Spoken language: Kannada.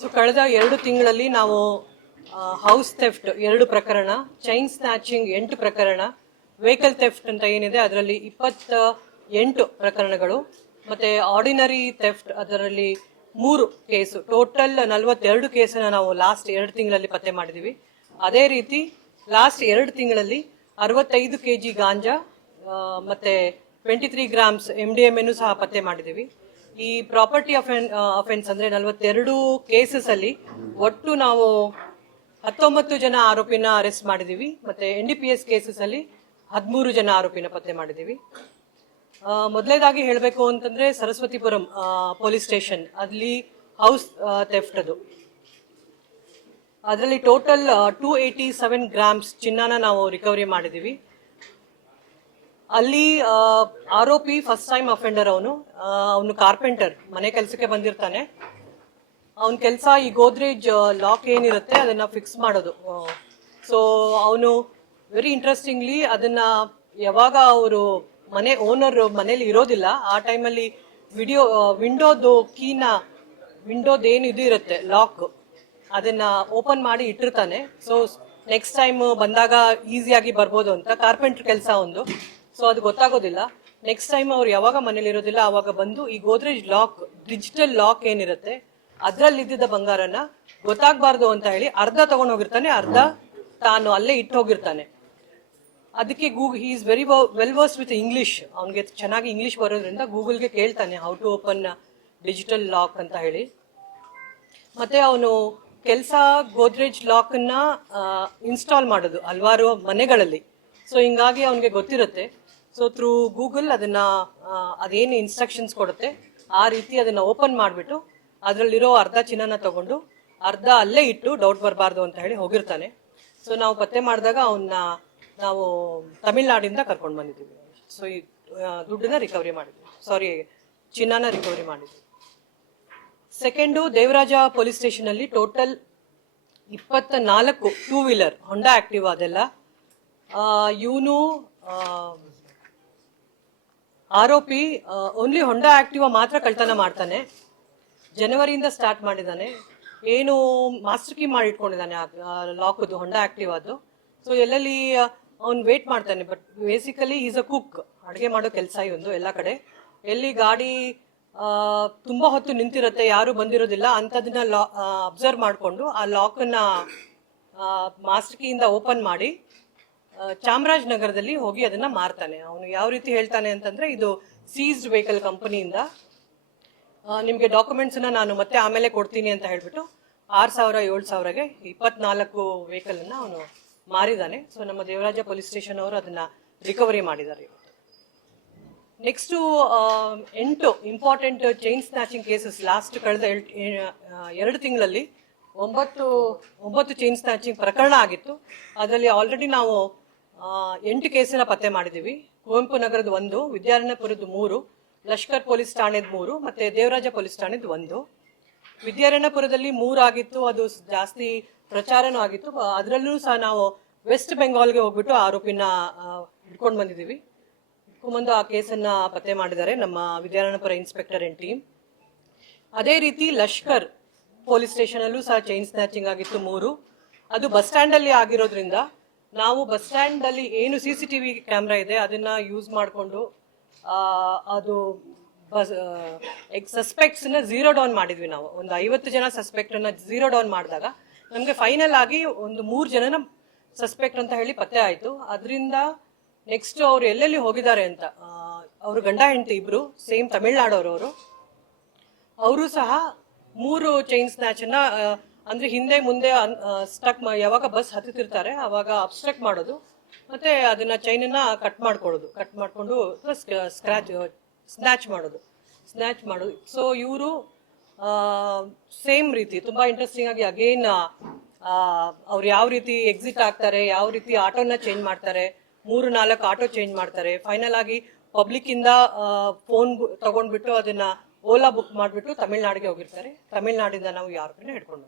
ಸೊ ಕಳೆದ 2 ತಿಂಗಳಲ್ಲಿ ನಾವು ಹೌಸ್ ಥೆಫ್ಟ್ 2 ಪ್ರಕರಣ, ಚೈನ್ ಸ್ನ್ಯಾಚಿಂಗ್ 8 ಪ್ರಕರಣ, ವೆಹಿಕಲ್ ಥೆಫ್ಟ್ ಅಂತ ಏನಿದೆ ಅದರಲ್ಲಿ 28 ಪ್ರಕರಣಗಳು, ಮತ್ತೆ ಆರ್ಡಿನರಿ ಥೆಫ್ಟ್ ಅದರಲ್ಲಿ 3 ಕೇಸು, ಟೋಟಲ್ 42 ಕೇಸನ್ನ ನಾವು ಲಾಸ್ಟ್ 2 ತಿಂಗಳಲ್ಲಿ ಪತ್ತೆ ಮಾಡಿದೀವಿ. ಅದೇ ರೀತಿ ಲಾಸ್ಟ್ 2 ತಿಂಗಳಲ್ಲಿ 65 kg ಗಾಂಜಾ ಮತ್ತೆ 23 ಗ್ರಾಮ್ಸ್ MDMA ಸಹ ಪತ್ತೆ ಮಾಡಿದೀವಿ. ಈ ಪ್ರಾಪರ್ಟಿ ಅಫೆನ್ಸ್ ಅಂದ್ರೆ 42 ಕೇಸಸ್ ಅಲ್ಲಿ ಒಟ್ಟು ನಾವು 19 ಜನ ಆರೋಪಿನ ಅರೆಸ್ಟ್ ಮಾಡಿದೀವಿ. ಮತ್ತೆ NDPS ಕೇಸಸ್ ಅಲ್ಲಿ 13 ಜನ ಆರೋಪಿನ ಪತ್ತೆ ಮಾಡಿದೀವಿ. ಮೊದಲನೇದಾಗಿ ಹೇಳಬೇಕು ಅಂತಂದ್ರೆ ಸರಸ್ವತಿಪುರಂ ಪೊಲೀಸ್ ಸ್ಟೇಷನ್ ಅಲ್ಲಿ ಹೌಸ್ ಥೆಫ್ಟ್ ಅದರಲ್ಲಿ ಟೋಟಲ್ 287 ಗ್ರಾಮ್ಸ್ ಚಿನ್ನನ ನಾವು ರಿಕವರಿ ಮಾಡಿದೀವಿ. ಅಲ್ಲಿ ಆರೋಪಿ ಫಸ್ಟ್ ಟೈಮ್ ಅಫೆಂಡರ್, ಅವನು ಕಾರ್ಪೆಂಟರ್, ಮನೆ ಕೆಲಸಕ್ಕೆ ಬಂದಿರ್ತಾನೆ. ಅವನ ಕೆಲಸ ಈ ಗೋದ್ರೇಜ್ ಲಾಕ್ ಏನಿರುತ್ತೆ ಅದನ್ನ ಫಿಕ್ಸ್ ಮಾಡೋದು. ಸೊ ಅವನು ವೆರಿ ಇಂಟ್ರೆಸ್ಟಿಂಗ್ಲಿ ಅದನ್ನ ಯಾವಾಗ ಅವರು ಮನೆ ಓನರ್ ಮನೇಲಿ ಇರೋದಿಲ್ಲ ಆ ಟೈಮಲ್ಲಿ ವಿಂಡೋದು ಕೀನ, ವಿಂಡೋದೇನು ಇದು ಇರುತ್ತೆ ಲಾಕ್, ಅದನ್ನ ಓಪನ್ ಮಾಡಿ ಇಟ್ಟಿರ್ತಾನೆ. ಸೊ ನೆಕ್ಸ್ಟ್ ಟೈಮ್ ಬಂದಾಗ ಈಸಿಯಾಗಿ ಬರ್ಬೋದು ಅಂತ. ಕಾರ್ಪೆಂಟರ್ ಕೆಲಸ ಒಂದು, ಸೊ ಅದು ಗೊತ್ತಾಗೋದಿಲ್ಲ. ನೆಕ್ಸ್ಟ್ ಟೈಮ್ ಅವ್ರು ಯಾವಾಗ ಮನೇಲಿ ಇರೋದಿಲ್ಲ ಆವಾಗ ಬಂದು ಈ ಗೋದ್ರೇಜ್ ಲಾಕ್, ಡಿಜಿಟಲ್ ಲಾಕ್ ಏನಿರುತ್ತೆ ಅದ್ರಲ್ಲಿ ಇದ್ದಿದ್ದ ಬಂಗಾರನ ಗೊತ್ತಾಗಬಾರ್ದು ಅಂತ ಹೇಳಿ ಅರ್ಧ ತಗೊಂಡು ಹೋಗಿರ್ತಾನೆ, ಅರ್ಧ ತಾನು ಅಲ್ಲೇ ಇಟ್ಟು ಹೋಗಿರ್ತಾನೆ. ಅದಕ್ಕೆ he is very well versed with English, ಅವನಿಗೆ ಚೆನ್ನಾಗಿ ಇಂಗ್ಲಿಷ್ ಬರೋದ್ರಿಂದ ಗೂಗಲ್ಗೆ ಕೇಳ್ತಾನೆ how to open digital lock ಅಂತ ಹೇಳಿ. ಮತ್ತೆ ಅವನು ಕೆಲಸ ಗೋದ್ರೇಜ್ ಲಾಕ್ ಅನ್ನ ಇನ್ಸ್ಟಾಲ್ ಮಾಡೋದು ಹಲವಾರು ಮನೆಗಳಲ್ಲಿ. ಸೊ ಹಿಂಗಾಗಿ ಅವನಿಗೆ ಗೊತ್ತಿರುತ್ತೆ. ಸೊ ಥ್ರೂ ಗೂಗಲ್ ಅದನ್ನ ಅದೇನು ಇನ್ಸ್ಟ್ರಕ್ಷನ್ಸ್ ಕೊಡುತ್ತೆ ಆ ರೀತಿ ಅದನ್ನ ಓಪನ್ ಮಾಡಿಬಿಟ್ಟು ಅದರಲ್ಲಿರೋ ಅರ್ಧ ಚಿನ್ನನ ತಗೊಂಡು ಅರ್ಧ ಅಲ್ಲೇ ಇಟ್ಟು ಡೌಟ್ ಬರಬಾರ್ದು ಅಂತ ಹೇಳಿ ಹೋಗಿರ್ತಾನೆ. ಸೊ ನಾವು ಪತ್ತೆ ಮಾಡಿದಾಗ ಅವನ್ನ ನಾವು ತಮಿಳ್ನಾಡಿಂದ ಕರ್ಕೊಂಡು ಬಂದಿದ್ದೀವಿ. ಸೊ ಈ ದುಡ್ಡನ್ನ ರಿಕವರಿ ಮಾಡಿದ್ವಿ, ಚಿನ್ನನ ರಿಕವರಿ ಮಾಡಿದ್ವಿ. ಸೆಕೆಂಡು, ದೇವರಾಜ ಪೊಲೀಸ್ ಸ್ಟೇಷನ್ ಅಲ್ಲಿ ಟೋಟಲ್ 24 ಟೂ ವೀಲರ್ ಹೊಂಡಾ ಆಕ್ಟಿವ್ ಅದೆಲ್ಲ. ಇವನು ಆರೋಪಿ ಓನ್ಲಿ ಹೊಂಡಾ ಆಕ್ಟಿವ್ ಮಾತ್ರ ಕಳ್ತನ ಮಾಡ್ತಾನೆ. ಜನವರಿಯಿಂದ ಸ್ಟಾರ್ಟ್ ಮಾಡಿದ್ದಾನೆ. ಏನು ಮಾಸ್ಟರ್ ಕೀ ಮಾಡಿ ಇಟ್ಕೊಂಡಿದ್ದಾನೆ ಲಾಕ್ದು, ಹೊಂಡಾ ಆಕ್ಟಿವ್ ಅದು. ಸೊ ಎಲ್ಲೆಲ್ಲಿ ಅವ್ನು ವೇಟ್ ಮಾಡ್ತಾನೆ. But basically is a cook, ಅಡುಗೆ ಮಾಡೋ ಕೆಲಸ ಇವೊಂದು. ಎಲ್ಲ ಕಡೆ ಎಲ್ಲಿ ಗಾಡಿ ತುಂಬಾ ಹೊತ್ತು ನಿಂತಿರುತ್ತೆ, ಯಾರು ಬಂದಿರೋದಿಲ್ಲ ಅಂತದನ್ನ ಅಬ್ಸರ್ವ್ ಮಾಡಿಕೊಂಡು ಆ ಲಾಕನ್ನ ಮಾಸ್ಟರ್ ಕೀಯಿಂದ ಓಪನ್ ಮಾಡಿ ಚಾಮರಾಜನಗರದಲ್ಲಿ ಹೋಗಿ ಅದನ್ನ ಮಾರ್ತಾನೆ. ಅವನು ಯಾವ ರೀತಿ ಹೇಳ್ತಾನೆ ಅಂತಂದ್ರೆ, ಇದು ಸೀಸ್ಡ್ ವೆಹಿಕಲ್ ಕಂಪನಿಯಿಂದ, ನಿಮ್ಗೆ ಡಾಕ್ಯುಮೆಂಟ್ಸ್ ನಾನು ಮತ್ತೆ ಆಮೇಲೆ ಕೊಡ್ತೀನಿ ಅಂತ ಹೇಳ್ಬಿಟ್ಟು 6,000 7,000ಗೆ 24 ವೆಹಿಕಲ್ ಅನ್ನ ಅವನು ಮಾರಿದಾನೆ. ಸೊ ನಮ್ಮ ದೇವರಾಜ ಪೊಲೀಸ್ ಸ್ಟೇಷನ್ ಅವರು ಅದನ್ನ ರಿಕವರಿ ಮಾಡಿದ್ದಾರೆ. Next 8 important chain snatching cases last ಕಳೆದ 2 ತಿಂಗಳಲ್ಲಿ 9 ಚೈನ್ ಸ್ನ್ಯಾಚಿಂಗ್ ಪ್ರಕರಣ ಆಗಿತ್ತು. ಅದರಲ್ಲಿ ಆಲ್ರೆಡಿ ನಾವು 8 ಕೇಸನ್ನ ಪತ್ತೆ ಮಾಡಿದೀವಿ. ಕುವೆಂಪು ನಗರದ 1, ವಿದ್ಯಾರಣ್ಯಪುರದ 3, ಲಷ್ಕರ್ ಪೊಲೀಸ್ ಠಾಣೆದ 3 ಮತ್ತೆ ದೇವರಾಜ ಪೊಲೀಸ್ ಠಾಣೆದ 1. ವಿದ್ಯಾರಣ್ಯಪುರದಲ್ಲಿ 3 ಆಗಿತ್ತು, ಅದು ಜಾಸ್ತಿ ಪ್ರಚಾರನೂ ಆಗಿತ್ತು. ಅದರಲ್ಲೂ ಸಹ ನಾವು ವೆಸ್ಟ್ ಬೆಂಗಾಲ್ಗೆ ಹೋಗ್ಬಿಟ್ಟು ಆರೋಪಿನ ಹಿಡ್ಕೊಂಡು ಬಂದಿದ್ದೀವಿ. ಹಿಡ್ಕೊಂಡ್ಬಂದು ಆ ಕೇಸನ್ನ ಪತ್ತೆ ಮಾಡಿದ್ದಾರೆ ನಮ್ಮ ವಿದ್ಯಾರಣ್ಯಪುರ ಇನ್ಸ್ಪೆಕ್ಟರ್ ಅಂಡ್ ಟೀಮ್. ಅದೇ ರೀತಿ ಲಷ್ಕರ್ ಪೊಲೀಸ್ ಸ್ಟೇಷನ್ ಅಲ್ಲೂ ಸಹ ಚೈನ್ ಸ್ನ್ಯಾಚಿಂಗ್ ಆಗಿತ್ತು 3. ಅದು ಬಸ್ ಸ್ಟ್ಯಾಂಡ್ ಅಲ್ಲಿ ಆಗಿರೋದ್ರಿಂದ ನಾವು ಬಸ್ ಸ್ಟ್ಯಾಂಡ್ ಅಲ್ಲಿ ಏನು CCTV ಕ್ಯಾಮ್ರಾ ಇದೆ ಅದನ್ನ ಯೂಸ್ ಮಾಡಿಕೊಂಡು ಅದು ಸಸ್ಪೆಕ್ಟ್ಸ್ ನ 0 ಡೌನ್ ಮಾಡಿದ್ವಿ. ನಾವು ಒಂದು 50 ಜನ ಸಸ್ಪೆಕ್ಟ್ ಅನ್ನ 0 ಡೌನ್ ಮಾಡಿದಾಗ ನಮ್ಗೆ ಫೈನಲ್ ಆಗಿ ಒಂದು 3 ಜನನ ಸಸ್ಪೆಕ್ಟ್ ಅಂತ ಹೇಳಿ ಪತ್ತೆ ಆಯ್ತು. ಅದರಿಂದ ನೆಕ್ಸ್ಟ್ ಅವ್ರು ಎಲ್ಲೆಲ್ಲಿ ಹೋಗಿದ್ದಾರೆ ಅಂತ, ಅವರು ಗಂಡ ಹೆಂಡತಿ ಇಬ್ರು, ಸೇಮ್ ತಮಿಳ್ನಾಡವರು. ಅವರು ಸಹ 3 ಚೈನ್ ಸ್ನ್ಯಾಚ್ ಅನ್ನ ಅಂದ್ರೆ ಹಿಂದೆ ಮುಂದೆ ಸ್ಟಕ್, ಯಾವಾಗ ಬಸ್ ಹತ್ತಿರ್ತಾರೆ ಅವಾಗ ಅಬ್ಸ್ಟ್ರಕ್ಟ್ ಮಾಡೋದು, ಮತ್ತೆ ಅದನ್ನ ಚೈನ್ ಅನ್ನ ಕಟ್ ಮಾಡ್ಕೊಂಡು ಸ್ನ್ಯಾಚ್ ಮಾಡೋದು. ಸೊ ಇವರು ಸೇಮ್ ರೀತಿ ತುಂಬಾ ಇಂಟ್ರೆಸ್ಟಿಂಗ್ ಆಗಿ ಅಗೇನ್ ಅವ್ರು ಯಾವ ರೀತಿ ಎಕ್ಸಿಟ್ ಆಗ್ತಾರೆ, ಯಾವ ರೀತಿ ಆಟೋನ ಚೇಂಜ್ ಮಾಡ್ತಾರೆ, 3-4 ಆಟೋ ಚೇಂಜ್ ಮಾಡ್ತಾರೆ. ಫೈನಲ್ ಆಗಿ ಪಬ್ಲಿಕ್ ಇಂದ ಫೋನ್ ತಗೊಂಡ್ಬಿಟ್ಟು ಅದನ್ನ ಓಲಾ ಬುಕ್ ಮಾಡ್ಬಿಟ್ಟು ತಮಿಳ್ನಾಡಿಗೆ ಹೋಗಿರ್ತಾರೆ. ತಮಿಳ್ನಾಡಿಂದ ನಾವು ಯಾರನ್ನ ಹಿಡ್ಕೊಂಡು